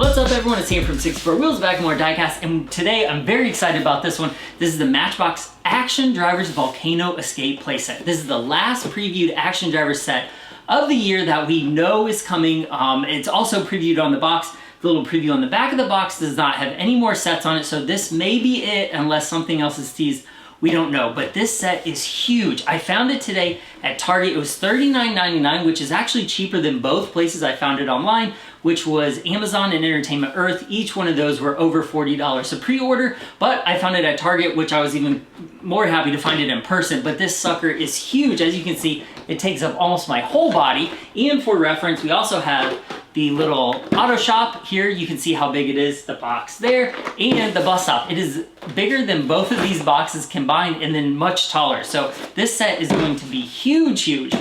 What's up everyone, it's Ian from 64 Wheels, back with more diecast, and today I'm very excited about this one. This is the Matchbox Action Drivers Volcano Escape playset. This is the last previewed Action Drivers set of the year that we know is coming. It's also previewed on the box. The little preview on the back of the box does not have any more sets on it, so this may be it unless something else is teased. We don't know, but this set is huge. I found it today at Target. It was $39.99, which is actually cheaper than both places I found it online, which was Amazon and Entertainment Earth. Each one of those were over $40 to pre-order, but I found it at Target, which I was even more happy to find it in person. But this sucker is huge. As you can see, it takes up almost my whole body. And for reference, we also have the little auto shop here. You can see how big it is, the box there, and the bus stop. It is bigger than both of these boxes combined and then much taller. So this set is going to be huge, huge.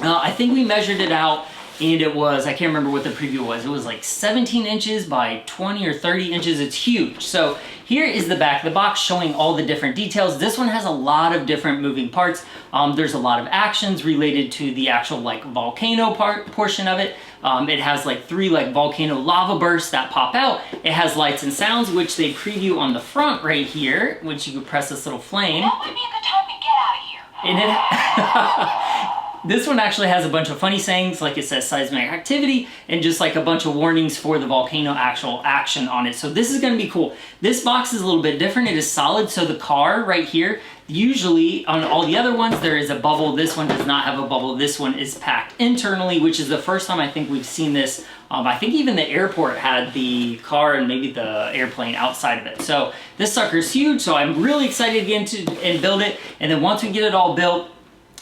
I think we measured it out and it was, I can't remember what the preview was. It was like 17 inches by 20 or 30 inches. It's huge. So here is the back of the box showing all the different details. This one has a lot of different moving parts. There's a lot of actions related to the actual like volcano portion of it. It has like 3 like volcano lava bursts that pop out. It has lights and sounds, which they preview on the front right here, which you can press this little flame. That would be a good time to get out of here. And this one actually has a bunch of funny sayings, like it says seismic activity, and just like a bunch of warnings for the volcano actual action on it. So this is gonna be cool. This box is a little bit different. It is solid, so the car right here, usually on all the other ones, there is a bubble. This one does not have a bubble. This one is packed internally, which is the first time I think we've seen this. I think even the airport had the car and maybe the airplane outside of it. So this sucker's huge, so I'm really excited to get into and build it. And then once we get it all built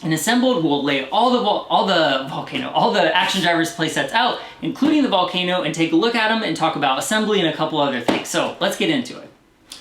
and assembled, we'll lay all the Action Drivers playsets out, including the volcano, and take a look at them and talk about assembly and a couple other things. So let's get into it.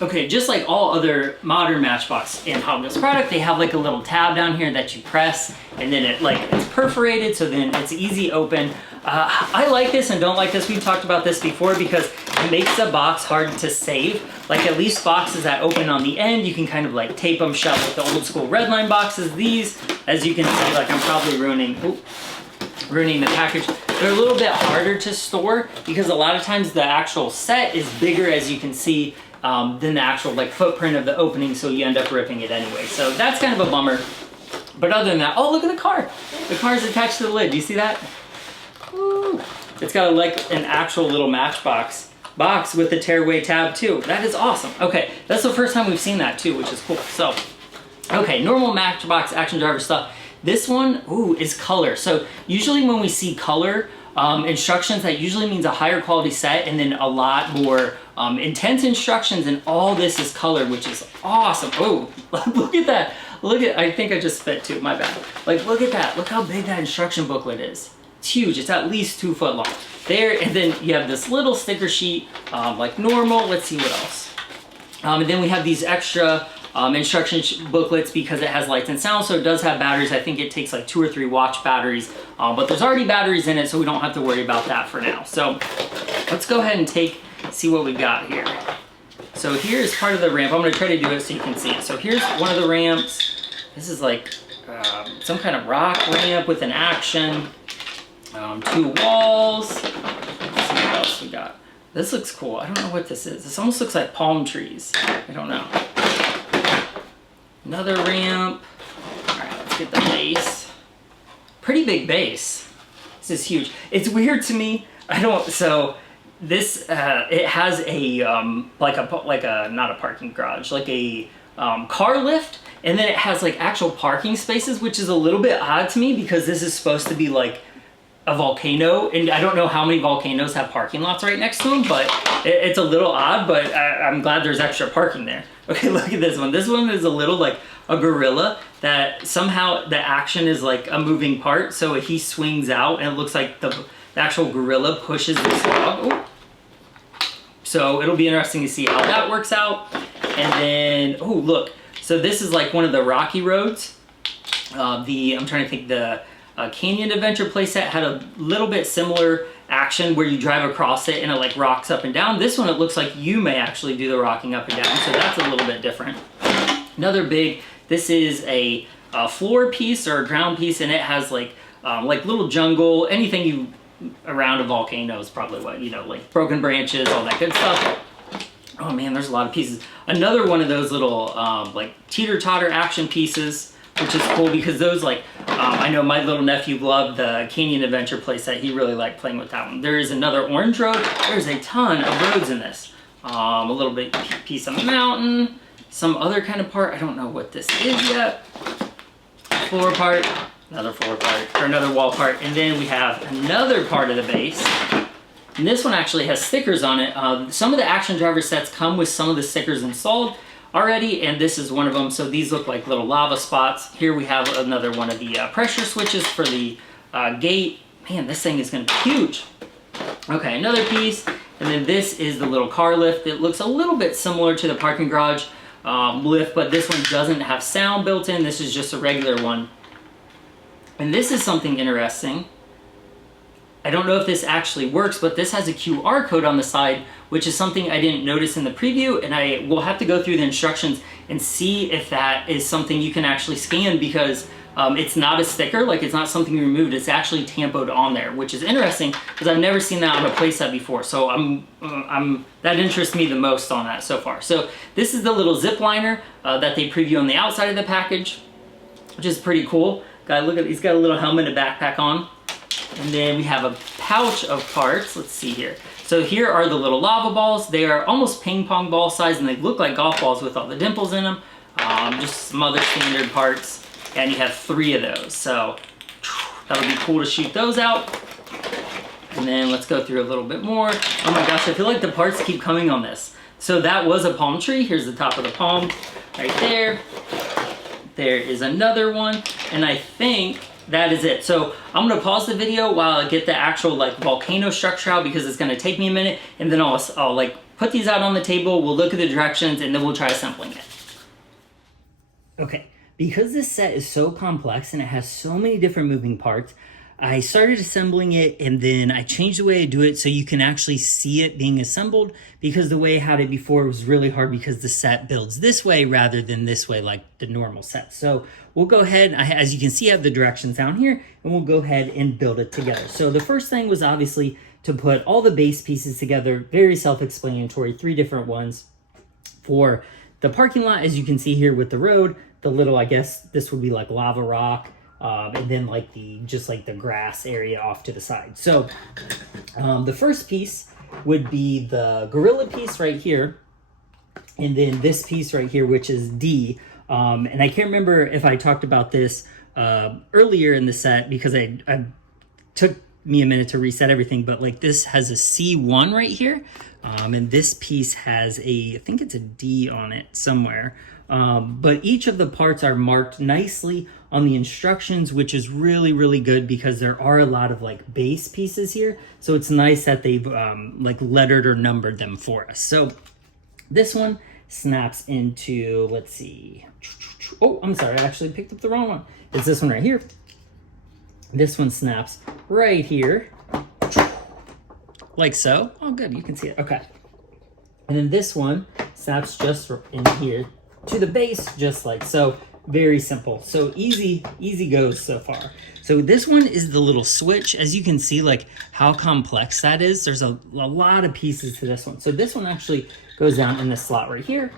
Okay, just like all other modern Matchbox and Hot Wheels product, they have like a little tab down here that you press, and then it's perforated, so then it's easy open. I like this and don't like this. We've talked about this before because it makes the box hard to save. Like at least boxes that open on the end, you can kind of like tape them shut with the old school redline boxes. These, as you can see, like I'm probably ruining the package. They're a little bit harder to store because a lot of times the actual set is bigger, as you can see, than the actual like footprint of the opening, so you end up ripping it anyway. So that's kind of a bummer. But other than that, oh, look at the car. The car is attached to the lid. Do you see that? Woo. It's got like an actual little Matchbox box with the tearaway tab too. That is awesome. Okay, that's the first time we've seen that too, which is cool. So, okay, normal Matchbox Action Driver stuff. This one, ooh, is color. So usually when we see color instructions, that usually means a higher quality set and then a lot more intense instructions, and all this is color, which is awesome. Oh, look at that. Look at, I think I just spit too, my bad. Like, look at that. Look how big that instruction booklet is. It's huge. It's at least 2 foot long. There, and then you have this little sticker sheet, like normal. Let's see what else. And then we have these extra instruction booklets because it has lights and sound, so it does have batteries. I think it takes like 2 or 3 watch batteries, but there's already batteries in it, so we don't have to worry about that for now. So let's go ahead and see what we got here. So here's part of the ramp. I'm going to try to do it so you can see it. So here's one of the ramps. This is like some kind of rock ramp with an action. 2 walls. Let's see what else we got. This looks cool. I don't know what this is. This almost looks like palm trees. I don't know. Another ramp. All right, let's get the base. Pretty big base. This is huge. It's weird to me. So this, it has a, not a parking garage, like a car lift. And then it has like actual parking spaces, which is a little bit odd to me because this is supposed to be like a volcano, and I don't know how many volcanoes have parking lots right next to them, but it's a little odd, but I'm glad there's extra parking there. Okay, look at this one. This one is a little like a gorilla that somehow the action is like a moving part, so he swings out and it looks like the actual gorilla pushes this dog. Ooh. So it'll be interesting to see how that works out. And then, oh look, so this is like one of the rocky roads. I'm trying to think, the Canyon Adventure playset had a little bit similar action where you drive across it and it like rocks up and down. This one, it looks like you may actually do the rocking up and down, so that's a little bit different. Another big, this is a floor piece or a ground piece, and it has like little jungle, anything you around a volcano is probably what, you know, like broken branches, all that good stuff. Oh man, there's a lot of pieces. Another one of those little like teeter-totter action pieces, which is cool because those like, I know my little nephew loved the Canyon Adventure playset. He really liked playing with that one. There is another orange road. There's a ton of roads in this. A little bit piece of mountain, some other kind of part. I don't know what this is yet. Floor part, another floor part, or another wall part. And then we have another part of the base. And this one actually has stickers on it. Some of the Action Driver sets come with some of the stickers installed already, and this is one of them. So these look like little lava spots. Here we have another one of the pressure switches for the gate. Man, this thing is gonna be huge. Okay, another piece. And then this is the little car lift. It looks a little bit similar to the parking garage lift, but this one doesn't have sound built in. This is just a regular one. And this is something interesting. I don't know if this actually works, but this has a QR code on the side, which is something I didn't notice in the preview, and I will have to go through the instructions and see if that is something you can actually scan, because it's not a sticker, like it's not something you removed, it's actually tampoed on there, which is interesting because I've never seen that on a playset before. So that interests me the most on that so far. So this is the little zip liner that they preview on the outside of the package, which is pretty cool. Look at, he's got a little helmet and backpack on. And then we have a pouch of parts. Let's see here. So here are the little lava balls. They are almost ping pong ball size, and they look like golf balls with all the dimples in them. Just some other standard parts. And you have 3 of those. So that'll be cool to shoot those out. And then let's go through a little bit more. Oh my gosh, I feel like the parts keep coming on this. So that was a palm tree. Here's the top of the palm right there. There is another one. And I think that is it. So I'm gonna pause the video while I get the actual like volcano structure out, because it's gonna take me a minute, and then I'll like put these out on the table, we'll look at the directions, and then we'll try assembling it. Okay, because this set is so complex and it has so many different moving parts, I started assembling it, and then I changed the way I do it so you can actually see it being assembled, because the way I had it before was really hard because the set builds this way rather than this way like the normal set. So we'll go ahead, as you can see, I have the directions down here, and we'll go ahead and build it together. So the first thing was obviously to put all the base pieces together, very self-explanatory, 3 different ones. For the parking lot, as you can see here with the road, the little, I guess this would be like lava rock, and then like just like the grass area off to the side. So the first piece would be the gorilla piece right here, and then this piece right here, which is D. And I can't remember if I talked about this earlier in the set, because I took me a minute to reset everything, but like this has a C1 right here, and this piece has I think it's a D on it somewhere. But each of the parts are marked nicely on the instructions, which is really, really good because there are a lot of like base pieces here. So it's nice that they've like lettered or numbered them for us. So this one snaps into, let's see. Oh, I'm sorry, I actually picked up the wrong one. It's this one right here. This one snaps right here, like so. Oh, good, you can see it. Okay. And then this one snaps just in here to the base, just like so. Very simple. So easy goes so far. So this one is the little switch. As you can see, like how complex that is. There's a lot of pieces to this one. So this one actually goes down in this slot right here,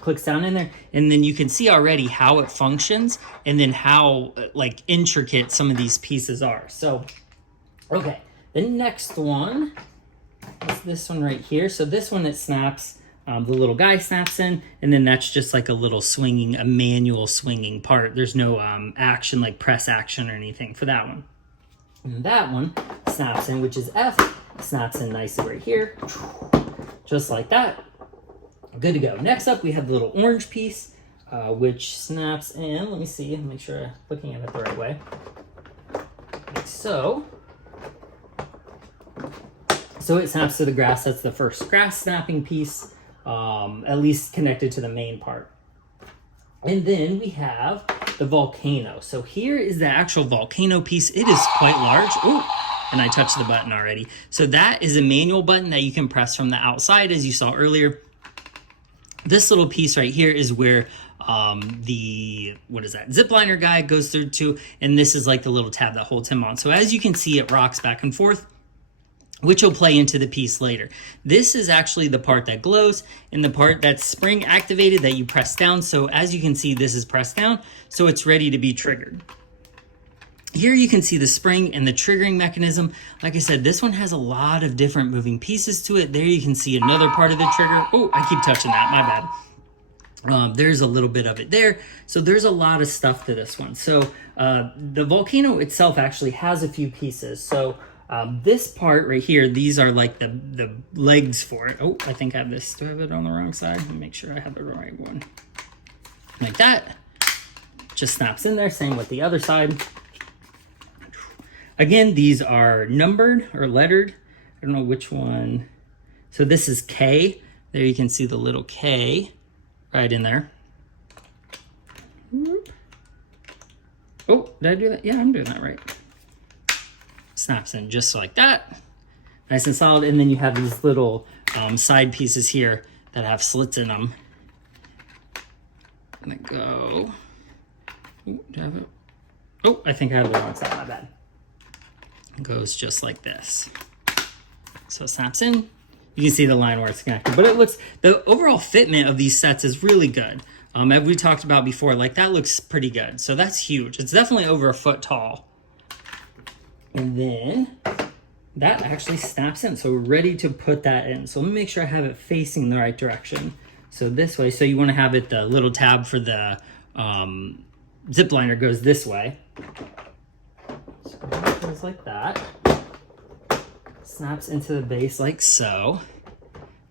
clicks down in there, and then you can see already how it functions, and then how like intricate some of these pieces are. So, okay, the next one is this one right here. So this one, it snaps, the little guy snaps in, and then that's just like a little swinging, a manual swinging part. There's no action, like press action or anything for that one. And that one snaps in, which is F, snaps in nicely right here, just like that. Good to go. Next up, we have the little orange piece, which snaps in. Let me see, make sure I'm looking at it the right way. Like so. So it snaps to the grass. That's the first grass snapping piece, at least connected to the main part. And then we have the volcano. So here is the actual volcano piece. It is quite large. Ooh, and I touched the button already. So that is a manual button that you can press from the outside, as you saw earlier. This little piece right here is where the, what is that, zipliner guy goes through to, and this is like the little tab that holds him on. So as you can see, it rocks back and forth. which will play into the piece later. This is actually the part that glows and the part that's spring activated that you press down. So as you can see, this is pressed down, so it's ready to be triggered. Here you can see the spring and the triggering mechanism. Like I said, this one has a lot of different moving pieces to it. There you can see another part of the trigger. Oh, I keep touching that, my bad. There's a little bit of it there. So there's a lot of stuff to this one. So the Volcano itself actually has a few pieces. So this part right here, these are like the legs for it. Oh, I think I have this. Do I have it on the wrong side? Let me make sure I have the right one. Like that. Just snaps in there. Same with the other side. Again, these are numbered or lettered. I don't know which one. So this is K. There you can see the little K right in there. Oh, did I do that? Yeah, I'm doing that right. Snaps in just like that. Nice and solid. And then you have these little side pieces here that have slits in them. And they go. Oh, do I have it? Oh, I think I have the wrong side. My bad. It goes just like this. So it snaps in. You can see the line where it's connected. But it looks, the overall fitment of these sets is really good. As we talked about before, like that looks pretty good. So that's huge. It's definitely over a foot tall. And then that actually snaps in. So we're ready to put that in. So let me make sure I have it facing the right direction. So this way, so you want to have it, the little tab for the zip liner goes this way. So it goes like that. Snaps into the base like so.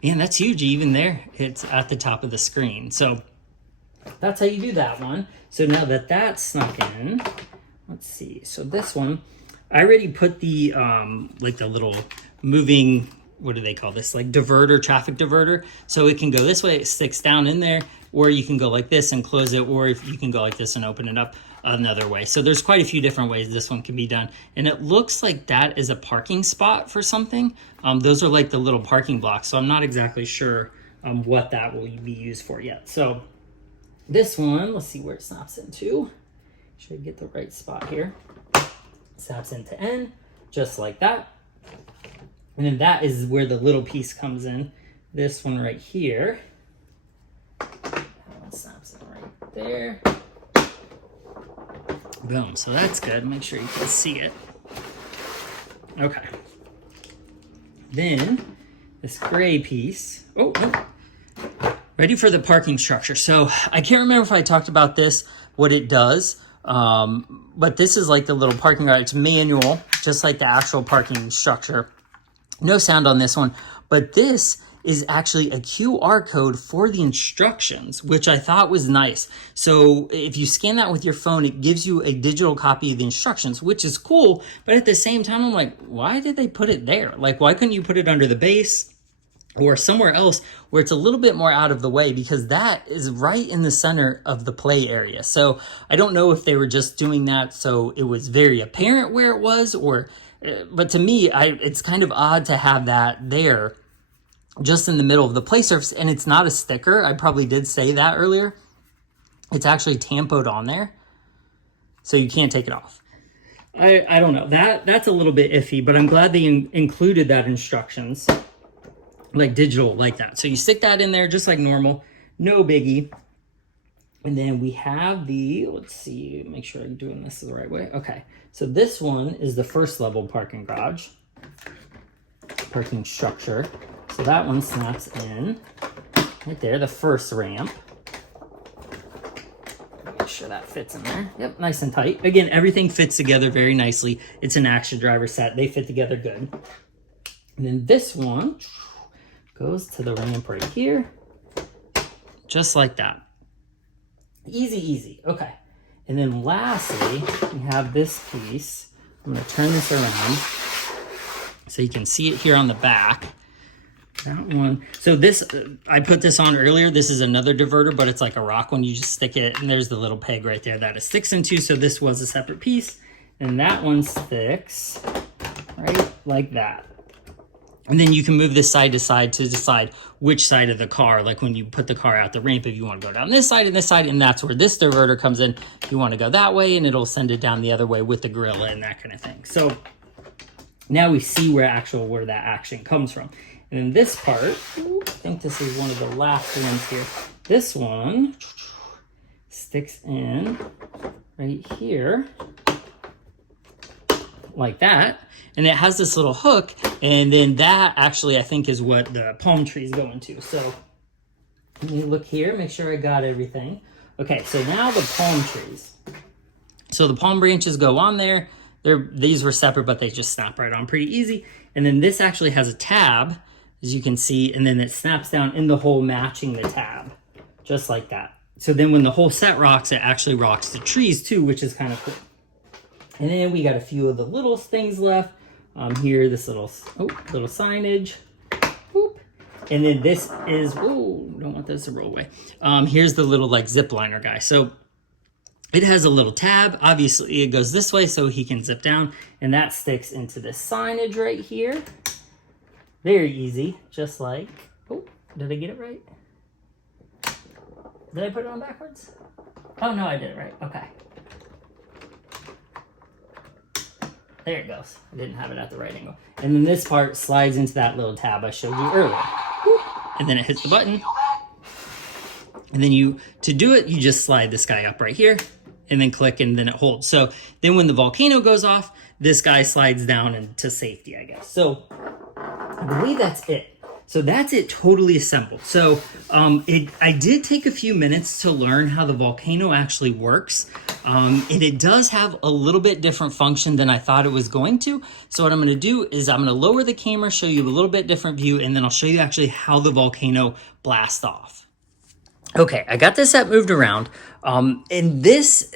Man, that's huge. Even there, it's at the top of the screen. So that's how you do that one. So now that that's snuck in, let's see. So this one, I already put the like the little moving, what do they call this? Like diverter, traffic diverter. So it can go this way, it sticks down in there, or you can go like this and close it, or if you can go like this and open it up another way. So there's quite a few different ways this one can be done. And it looks like that is a parking spot for something. Those are like the little parking blocks. So I'm not exactly sure what that will be used for yet. So this one, let's see where it snaps into. Should get the right spot here. Snaps into N, just like that. And then that is where the little piece comes in. This one right here. That one snaps in right there. Boom, so that's good. Make sure you can see it. Okay. Then this gray piece. Oh, no. Ready for the parking structure. So I can't remember if I talked about this, what it does. But this is like the little parking garage. It's manual, just like the actual parking structure. No sound on this one, but this is actually a QR code for the instructions, which I thought was nice. So if you scan that with your phone, it gives you a digital copy of the instructions, which is cool. But at the same time, I'm like, why did they put it there? Like, why couldn't you put it under the base or somewhere else where it's a little bit more out of the way? Because that is right in the center of the play area. So I don't know if they were just doing that so it was very apparent where it was, or, but to me, it's kind of odd to have that there just in the middle of the play surface. And it's not a sticker. I probably did say that earlier. It's actually tampoed on there, so you can't take it off. I don't know. That's a little bit iffy, but I'm glad they included that instructions, like digital like that. So you stick that in there just like normal, no biggie. And then we have the, let's see, make sure I'm doing this the right way. Okay, so this one is the first level parking garage, parking structure. So that one snaps in right there, the first ramp. Make sure that fits in there. Yep, nice and tight. Again, everything fits together very nicely. It's an action driver set. They fit together good. And then this one goes to the ramp right here, just like that. Easy, easy. Okay. And then lastly, we have this piece. I'm going to turn this around so you can see it here on the back. That one. So this, I put this on earlier. This is another diverter, but it's like a rock one. You just stick it, and there's the little peg right there that it sticks into. So this was a separate piece. And that one sticks right like that. And then you can move this side to side to decide which side of the car, like when you put the car out the ramp, if you want to go down this side and this side, and that's where this diverter comes in. If you want to go that way, and it'll send it down the other way with the gorilla and that kind of thing. So Now we see where that action comes from. And then this part, I think this is one of the last ones here. This one sticks in right here like that. And it has this little hook. And then that actually, I think, is what the palm tree is going to. So let me look here, make sure I got everything. Okay, so now the palm trees. So the palm branches go on there. These were separate, but they just snap right on pretty easy. And then this actually has a tab, as you can see, and then it snaps down in the hole matching the tab, just like that. So then when the whole set rocks, it actually rocks the trees too, which is kind of cool. And then we got a few of the little things left. Here, this little signage. Boop. And then this is, don't want this to roll away. Here's the little like zip liner guy. So it has a little tab. Obviously it goes this way so he can zip down, and that sticks into this signage right here. Very easy, just like, did I get it right? Did I put it on backwards? Oh no, I did it right, okay. There it goes. I didn't have it at the right angle. And then this part slides into that little tab I showed you earlier. And then it hits the button. And then to do it, you just slide this guy up right here and then click, and then it holds. So then when the volcano goes off, this guy slides down into safety, I guess. So I believe that's it. So that's it totally assembled. So I did take a few minutes to learn how the volcano actually works. And it does have a little bit different function than I thought it was going to. So what I'm gonna do is I'm gonna lower the camera, show you a little bit different view, and then I'll show you actually how the volcano blasts off. Okay, I got this set moved around. And this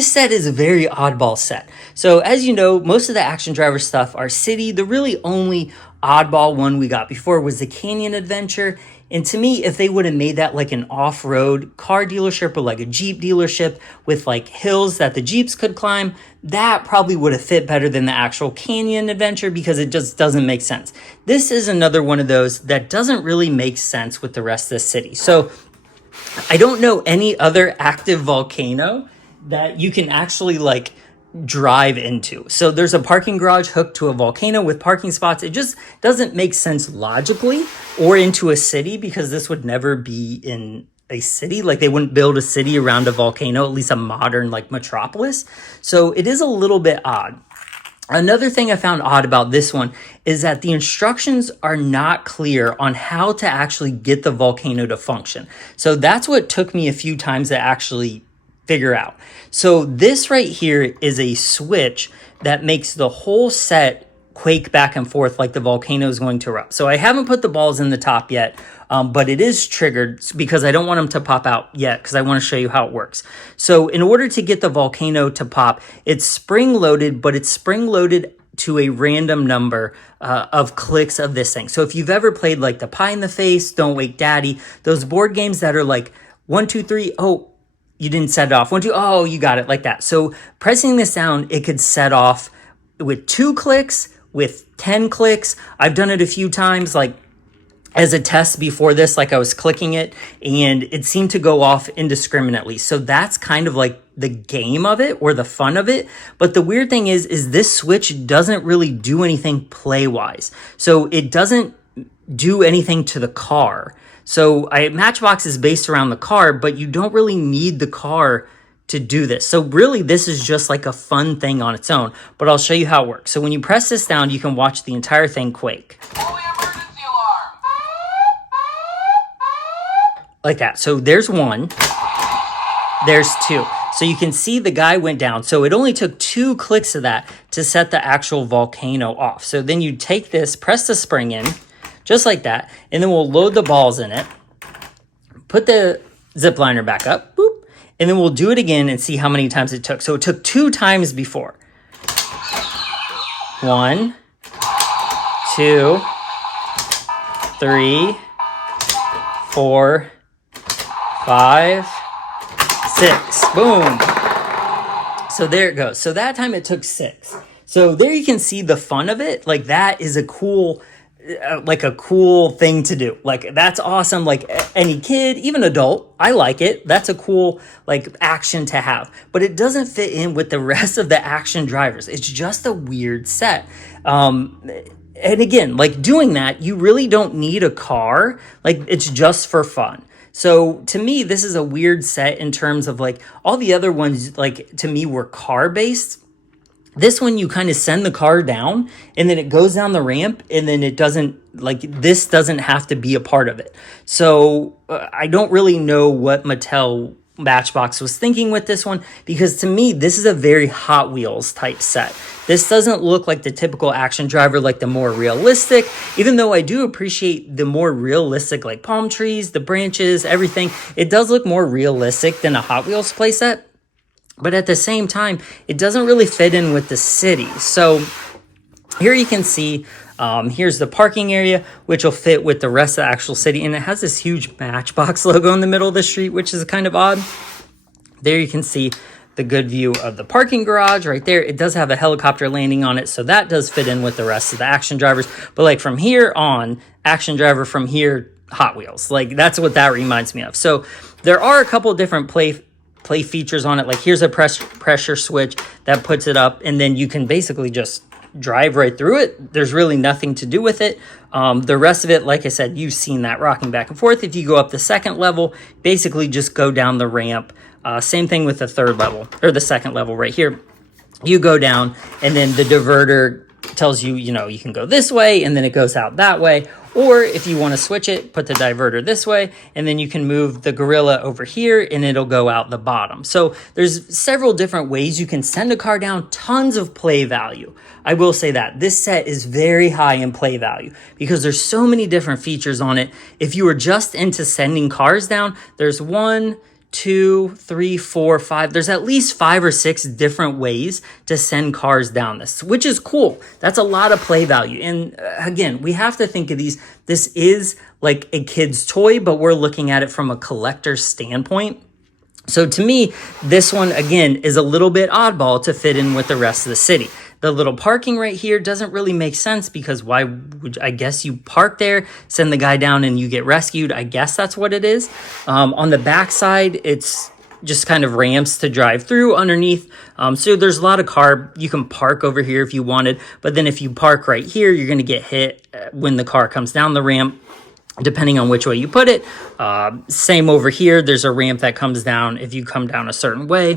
set is a very oddball set. So as you know, most of the Action Driver stuff are city. The really only oddball one we got before was the Canyon Adventure. And to me, if they would have made that like an off-road car dealership or like a Jeep dealership with like hills that the Jeeps could climb, that probably would have fit better than the actual Canyon Adventure, because it just doesn't make sense. This is another one of those that doesn't really make sense with the rest of the city. So I don't know any other active volcano that you can actually like drive into. So there's a parking garage hooked to a volcano with parking spots. It just doesn't make sense logically, or into a city, because this would never be in a city. Like they wouldn't build a city around a volcano, at least a modern like metropolis. So it is a little bit odd. Another thing I found odd about this one is that the instructions are not clear on how to actually get the volcano to function. So that's what took me a few times to actually figure out. So this right here is a switch that makes the whole set quake back and forth like the volcano is going to erupt. So I haven't put the balls in the top yet, but it is triggered because I don't want them to pop out yet, because I want to show you how it works. So in order to get the volcano to pop, it's spring loaded, but it's spring loaded to a random number of clicks of this thing. So if you've ever played like the Pie in the Face, Don't Wake Daddy, those board games that are like 1, 2, 3, oh, you didn't set it off. 1, 2, oh, you got it, like that. So pressing this down, it could set off with 2 clicks, with 10 clicks. I've done it a few times, like as a test before this, like I was clicking it and it seemed to go off indiscriminately. So that's kind of like the game of it, or the fun of it. But the weird thing is this switch doesn't really do anything play-wise. So it doesn't do anything to the car. So Matchbox is based around the car, but you don't really need the car to do this. So really, this is just like a fun thing on its own, but I'll show you how it works. So when you press this down, you can watch the entire thing quake. Holy emergency alarm! Like that. So there's 1, there's 2. So you can see the guy went down. So it only took 2 clicks of that to set the actual volcano off. So then you take this, press the spring in, just like that, and then we'll load the balls in it, put the zip liner back up, boop, and then we'll do it again and see how many times it took. So it took 2 times before. 1, 2, 3, 4, 5, 6. Boom. So there it goes. So that time it took 6. So there you can see the fun of it. Like that is a cool like a cool thing to do. Like that's awesome. Like any kid, even adult, I like it. That's a cool like action to have, but it doesn't fit in with the rest of the action drivers. It's just a weird set. And again, like doing that, you really don't need a car. Like it's just for fun. So to me, this is a weird set in terms of like all the other ones, like to me were car based. This one, you kind of send the car down and then it goes down the ramp and then it doesn't, like this doesn't have to be a part of it. So I don't really know what Matchbox was thinking with this one, because to me, this is a very Hot Wheels type set. This doesn't look like the typical action driver, like the more realistic, even though I do appreciate the more realistic, like palm trees, the branches, everything. It does look more realistic than a Hot Wheels playset. But at the same time, it doesn't really fit in with the city. So here you can see, here's the parking area, which will fit with the rest of the actual city. And it has this huge Matchbox logo in the middle of the street, which is kind of odd. There you can see the good view of the parking garage right there. It does have a helicopter landing on it, so that does fit in with the rest of the action drivers. But like from here on, action driver, from here, Hot Wheels. Like that's what that reminds me of. So there are a couple different play features on it. Like here's a pressure switch that puts it up, and then you can basically just drive right through it. There's really nothing to do with it. The rest of it, like I said, you've seen that rocking back and forth. If you go up the second level, basically just go down the ramp. Same thing with the third level, or the second level right here. You go down, and then the diverter tells you, you know, you can go this way, and then it goes out that way. Or if you want to switch it, put the diverter this way, and then you can move the gorilla over here, and it'll go out the bottom. So there's several different ways you can send a car down, tons of play value. I will say that this set is very high in play value because there's so many different features on it. If you were just into sending cars down, there's 1, 2, 3, 4, 5. There's at least 5 or 6 different ways to send cars down this, which is cool. That's a lot of play value. And again, we have to think of these. This is like a kid's toy, but we're looking at it from a collector's standpoint. So to me, this one, again, is a little bit oddball to fit in with the rest of the city. The little parking right here doesn't really make sense because why would, I guess you park there, send the guy down and you get rescued. I guess that's what it is. On the back side, it's just kind of ramps to drive through underneath. So there's a lot of you can park over here if you wanted, but then if you park right here, you're going to get hit when the car comes down the ramp, depending on which way you put it. Same over here, there's a ramp that comes down if you come down a certain way.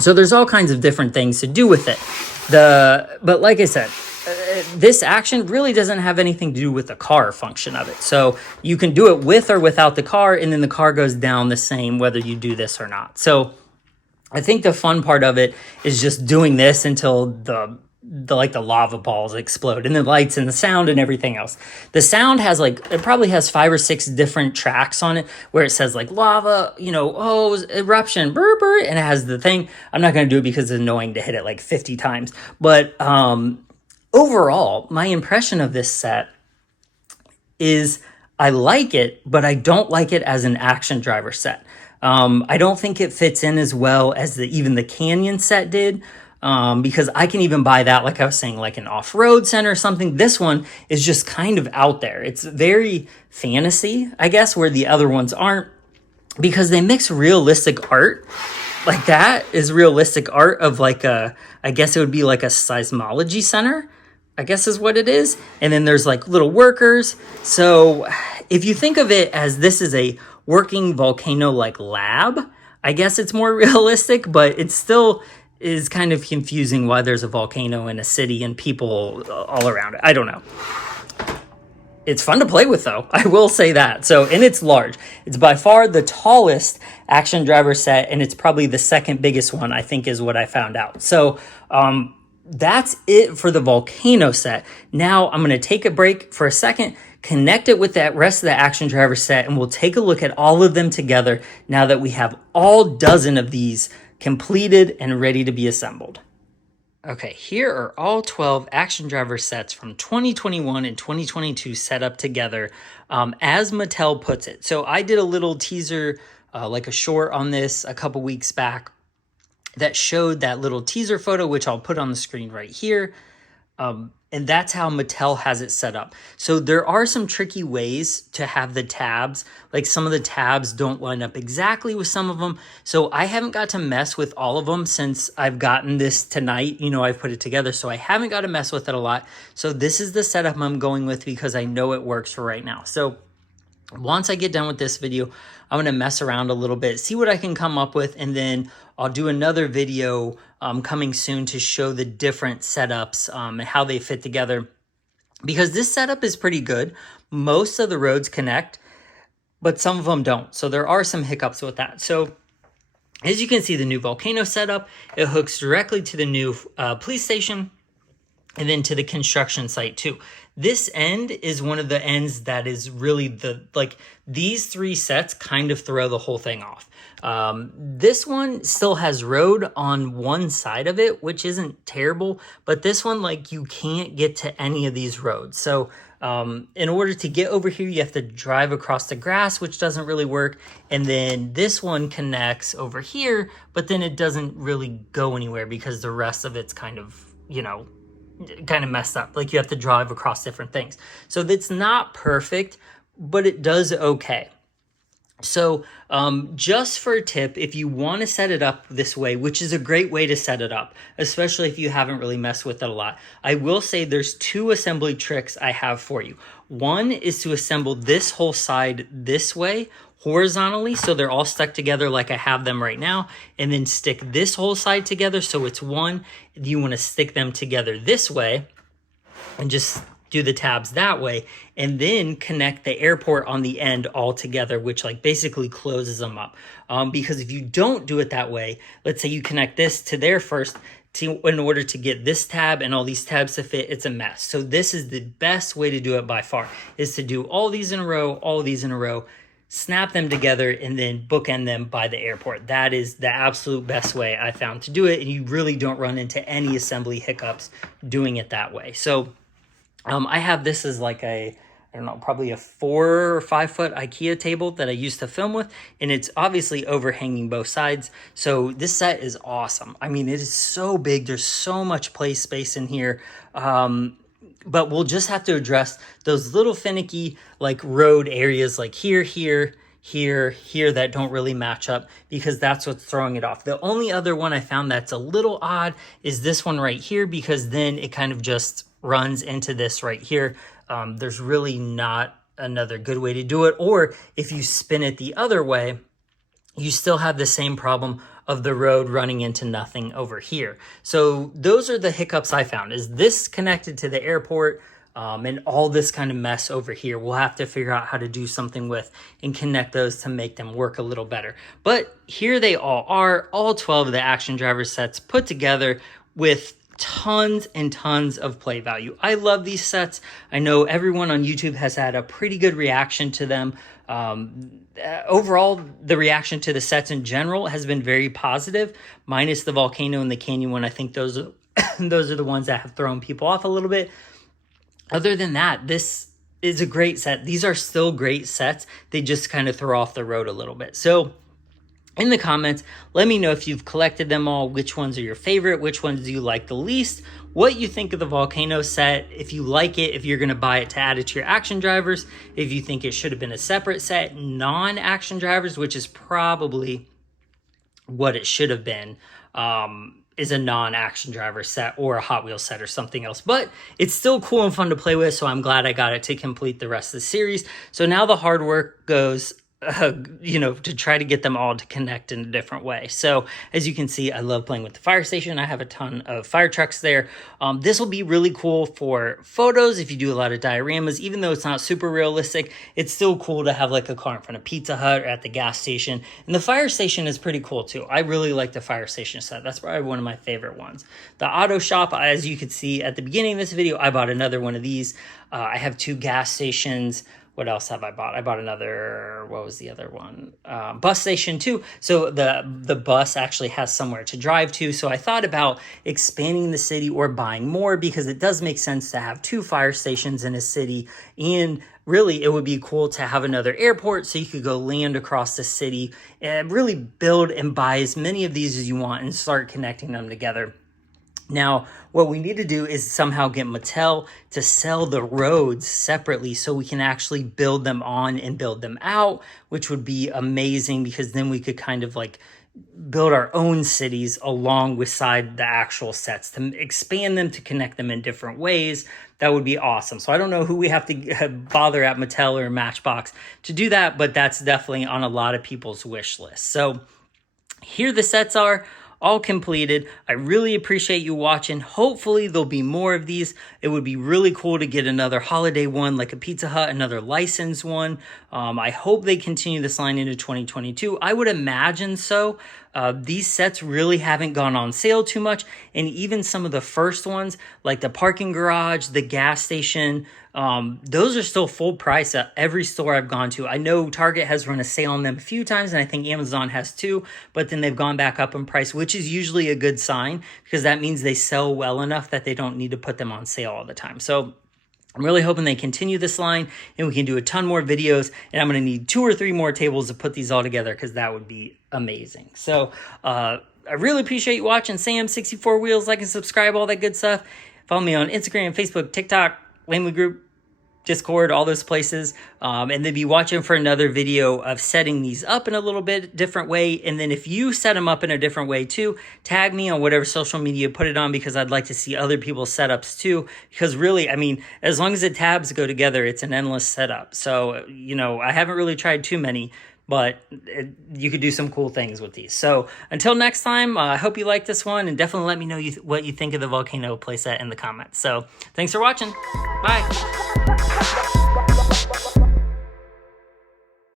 So there's all kinds of different things to do with it. But like I said, this action really doesn't have anything to do with the car function of it. So you can do it with or without the car, and then the car goes down the same whether you do this or not. So I think the fun part of it is just doing this until the lava balls explode, and the lights and the sound and everything else. The sound has it probably has 5 or 6 different tracks on it where it says like lava, eruption, burr, burr, and it has the thing. I'm not going to do it because it's annoying to hit it like 50 times. But overall, my impression of this set is I like it, but I don't like it as an action driver set. I don't think it fits in as well as even the Canyon set did. Because I can even buy that, like I was saying, like an off-road center or something. This one is just kind of out there. It's very fantasy, I guess, where the other ones aren't, because they mix realistic art. Like that is realistic art of I guess it would be like a seismology center, I guess is what it is. And then there's like little workers. So if you think of it as this is a working volcano like lab, I guess it's more realistic, but it's still is kind of confusing why there's a volcano in a city and people all around it. I don't know. It's fun to play with though. I will say that. So, and it's large. It's by far the tallest action driver set, and it's probably the second biggest one, I think, is what I found out. So, that's it for the Volcano set. Now I'm going to take a break for a second, connect it with that rest of the action driver set, and we'll take a look at all of them together now that we have all dozen of these completed and ready to be assembled. Okay, here are all 12 action driver sets from 2021 and 2022 set up together as Mattel puts it. So I did a little teaser, like a short on this a couple weeks back that showed that little teaser photo, which I'll put on the screen right here. And that's how Mattel has it set up. So there are some tricky ways to have the tabs. Like some of the tabs don't line up exactly with some of them. So I haven't got to mess with all of them since I've gotten this tonight. You know, I've put it together. So I haven't got to mess with it a lot. So this is the setup I'm going with because I know it works for right now. So once I get done with this video, I'm going to mess around a little bit, see what I can come up with, and then I'll do another video coming soon to show the different setups and how they fit together. Because this setup is pretty good. Most of the roads connect, but some of them don't. So there are some hiccups with that. So as you can see, the new Volcano setup, it hooks directly to the new police station and then to the construction site too. This end is one of the ends that is really these three sets kind of throw the whole thing off. This one still has road on one side of it, which isn't terrible, but this one, like, you can't get to any of these roads. So in order to get over here, you have to drive across the grass, which doesn't really work. And then this one connects over here, but then it doesn't really go anywhere because the rest of it's kind of, you know, kind of messed up. Like you have to drive across different things. So that's not perfect, but it does okay. So just for a tip, if you want to set it up this way, which is a great way to set it up, especially if you haven't really messed with it a lot, I will say there's two assembly tricks I have for you. One is to assemble this whole side this way, horizontally, so they're all stuck together like I have them right now, and then stick this whole side together so it's one. You want to stick them together this way and just do the tabs that way, and then connect the airport on the end all together, which like basically closes them up. Because if you don't do it that way, let's say you connect this to there first, in order to get this tab and all these tabs to fit, it's a mess. So this is the best way to do it by far, is to do all these in a row, all these in a row, snap them together, and then bookend them by the airport. That is the absolute best way I found to do it, and you really don't run into any assembly hiccups doing it that way. So I have this as like I don't know, probably a 4 or 5 foot IKEA table that I used to film with, and it's obviously overhanging both sides. So this set is awesome. I mean, it is so big. There's so much play space in here. But we'll just have to address those little finicky like road areas like here, that don't really match up, because that's what's throwing it off. The only other one I found that's a little odd is this one right here, because then it kind of just runs into this right here. There's really not another good way to do it. Or if you spin it the other way, you still have the same problem of the road running into nothing over here. So those are the hiccups I found, is this connected to the airport, and all this kind of mess over here. We'll have to figure out how to do something with and connect those to make them work a little better. But here they all are, all 12 of the Action Driver sets put together with tons and tons of play value. I love these sets. I know everyone on YouTube has had a pretty good reaction to them. Overall, the reaction to the sets in general has been very positive, minus the Volcano and the Canyon one. I think those are those are the ones that have thrown people off a little bit. Other than that, this is a great set. These are still great sets. They just kind of throw off the road a little bit. So in the comments, let me know if you've collected them all, which ones are your favorite, which ones do you like the least, what you think of the Volcano set, if you like it, if you're going to buy it to add it to your Action Drivers, if you think it should have been a separate set, non-Action Drivers, which is probably what it should have been, is a non-Action Driver set or a Hot Wheels set or something else. But it's still cool and fun to play with, so I'm glad I got it to complete the rest of the series. So now the hard work goes to try to get them all to connect in a different way. So as you can see, I love playing with the fire station. I have a ton of fire trucks there. This will be really cool for photos if you do a lot of dioramas. Even though it's not super realistic, it's still cool to have like a car in front of Pizza Hut or at the gas station. And the fire station is pretty cool too. I really like the fire station set. That's probably one of my favorite ones. The auto shop, as you could see at the beginning of this video, I bought another one of these. I have 2 gas stations. What else have I bought? I bought another, what was the other one? Bus station too. So the bus actually has somewhere to drive to. So I thought about expanding the city or buying more, because it does make sense to have 2 fire stations in a city. And really, it would be cool to have another airport so you could go land across the city and really build and buy as many of these as you want and start connecting them together. Now, what we need to do is somehow get Mattel to sell the roads separately so we can actually build them on and build them out, which would be amazing because then we could kind of like build our own cities along with the actual sets to expand them, to connect them in different ways. That would be awesome. So I don't know who we have to bother at Mattel or Matchbox to do that, but that's definitely on a lot of people's wish list. So here the sets are all completed. I really appreciate you watching. Hopefully there'll be more of these. It would be really cool to get another holiday one, like a Pizza Hut, another licensed one. I hope they continue this line into 2022. I would imagine so. These sets really haven't gone on sale too much, and even some of the first ones, like the parking garage, the gas station, those are still full price at every store I've gone to. I know Target has run a sale on them a few times, and I think Amazon has too, but then they've gone back up in price, which is usually a good sign because that means they sell well enough that they don't need to put them on sale all the time. So I'm really hoping they continue this line and we can do a ton more videos, and I'm going to need 2 or 3 more tables to put these all together because that would be amazing. So I really appreciate you watching. Sam 64 Wheels, like and subscribe, all that good stuff. Follow me on Instagram, Facebook, TikTok, Langley Group, Discord, all those places, and then be watching for another video of setting these up in a little bit different way. And then if you set them up in a different way too, tag me on whatever social media you put it on, because I'd like to see other people's setups too, because really, I mean, as long as the tabs go together, it's an endless setup. So, you know, I haven't really tried too many, but you could do some cool things with these. So until next time, I hope you like this one, and definitely let me know what you think of the Volcano playset in the comments. So thanks for watching. Bye.